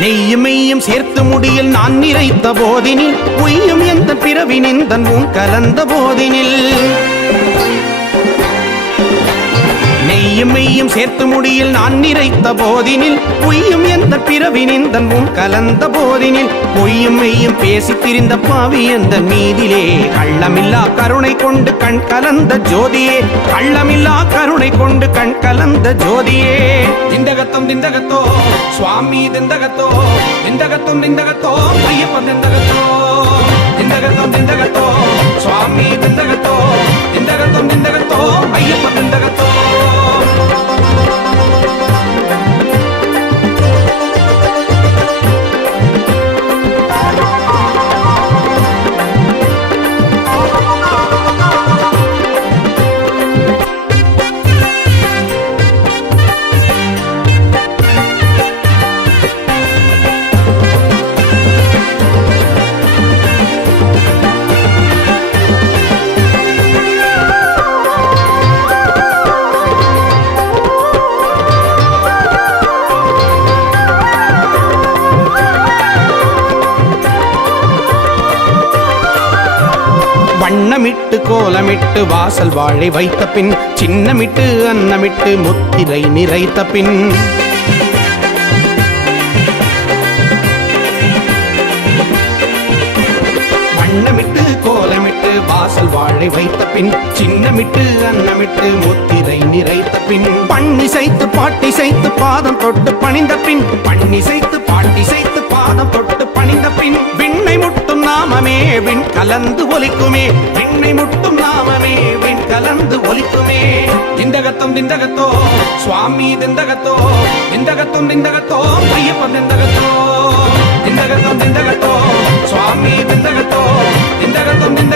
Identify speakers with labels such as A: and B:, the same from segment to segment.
A: நெய்யும் மெய்யும் சேர்த்து முடியில் நான் நிறைத்த போதினில் பொய்யும் எந்த பிறவினின் தன் உன் கலந்த போதினில். நெய்யும் மெய்யும் சேர்த்து முடியில் நான் நிறைத்த போதினில் பொய்யும் எந்த பிறவினின் நிந்தன் உன் கலந்த போதினில் பொய்யும் மெய்யும் பேசி திரிந்த பாவி எந்த மீதிலே. கள்ளமில்லா கருணை கொண்டு கண் கலந்த ஜோதியே கள்ளமில்லா கருணை கொண்டு கண் கலந்த ஜோதியே. திண்டகத்தம் திண்டகத்தோ சுவாமி திண்டகத்தோ திண்டகத்தும் திண்டகத்தோ ஐயப்பன் திண்டகத்தோ. வண்ணமிட்டு கோலமிட்டு வாசல் வாழை வைத்த பின் சின்னமிட்டு அன்னமிட்டு முத்திரை நிறைத்த பின். வண்ணமிட்டு கோலமிட்டு வாசல் வாழை வைத்த பின் சின்னமிட்டு அன்னமிட்டு முத்திரை நிறைத்த பின். பண்ணிசைத்து பாட்டிசைத்து பாதம் தொட்டு பணிந்த பின் கலந்து ஒலிக்குமே. விண்ணை முட்டும் நாமமே விண் கலந்து ஒலிக்குமே. திண்டகத்தம் திண்டகத்தோ சுவாமி திண்டகத்தோ திண்டகத்தும் திண்டகத்தோ ஐயப்பன் திண்டகத்தோ. திண்டகத்தம் திண்டகத்தோ சுவாமி திண்டகத்தோ திண்டகத்தம் திண்டகத்தோ.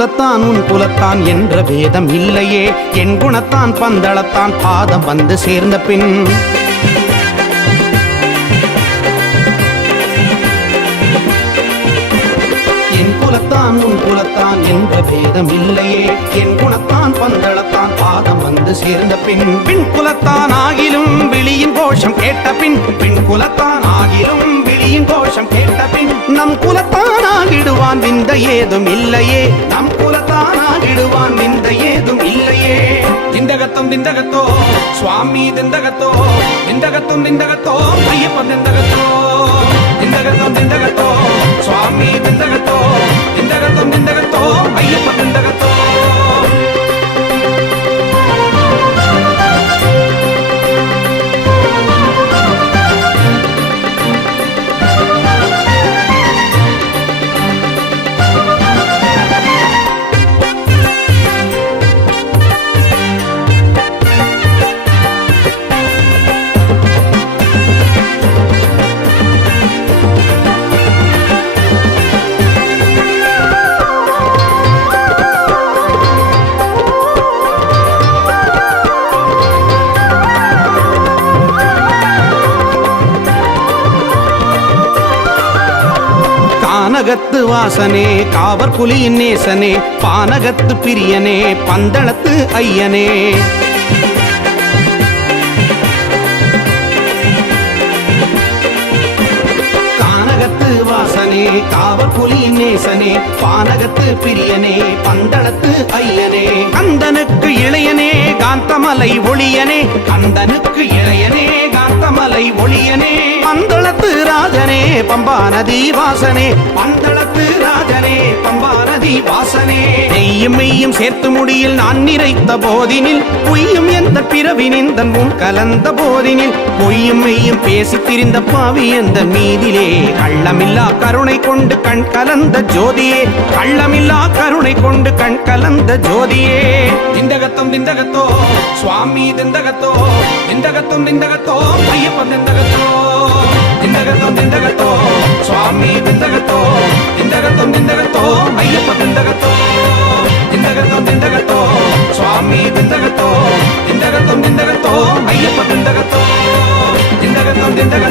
A: குலத்தான் உன் குலத்தான் என்ற வேதம் இல்லையே. என் குணத்தான் பந்தளத்தான் பாதம் வந்து சேர்ந்த பின். என் குலத்தான் உன் குலத்தான் என்ற வேதம் இல்லையே. என் குணத்தான் பந்தளத்தான் பாதம் வந்து சேர்ந்த பின். பின் குலத்தான் ஆகிலும் விழியின் கோஷம் கேட்ட பின். பின் குலத்தான் ஆகிலும் விழியின் கோஷம் கேட்ட பின். நம் குலத்தான் ஆகிடும் விந்த ஏதும் இல்லையே நம் குலத்தான் ஆகிடுவான் ஏதும் இல்லையே திண்டகத்தம் திண்டகத்தோ சுவாமி திண்டகத்தோ திண்டகத்தும் திண்டகத்தோ ஐயப்பன் திண்டகத்தோ கானகத்து வாசனே காவர் புலியின் நேசனே பானகத்து பிரியனே பந்தளத்து ஐயனே. கானகத்து வாசனே காவர் புலியின் நேசனே பானகத்து பிரியனே பந்தளத்து ஐயனே. கந்தனுக்கு இளையனே காந்தமலை ஒளியனே கந்தனுக்கு ராஜனே பம்பா நதி வாசனே. பந்தளத்து ராஜனே பம்பா நதி வாசனே. நெய்யும் மெய்யும் சேர்த்து முடியில் நான் நிறைத்த போதினில் பொய்யும் எந்த பிறவினின் நிந்தன் உன் கலந்த போதினில் பொய்யும் மெய்யும் பேசி திரிந்த பாவி எந்த மீதிலே. கள்ளமில்லா கருணை கொண்டு கண் கலந்த ஜோதியே. கள்ளமில்லா கருணை கொண்டு கண் கலந்த ஜோதியே. திண்டகத்தம் திண்டகத்தோ சுவாமி திண்டகத்தோ திண்டகத்தும் திண்டகத்தோ ஐயப்பன் തിണ്ടകത്തോ തിണ്ടകത്തോ തിണ്ടകത്തോ അയ്യപ്പ തിണ്ടകത്തോ തിണ്ടകത്തോ തിണ്ടകത്തോ സ്വാമി തിണ്ടകത്തോ തിണ്ടകത്തോ തിണ്ടകത്തോ അയ്യപ്പ തിണ്ടകത്തോ തിണ്ടകത്തോ തിണ്ടകത്തോ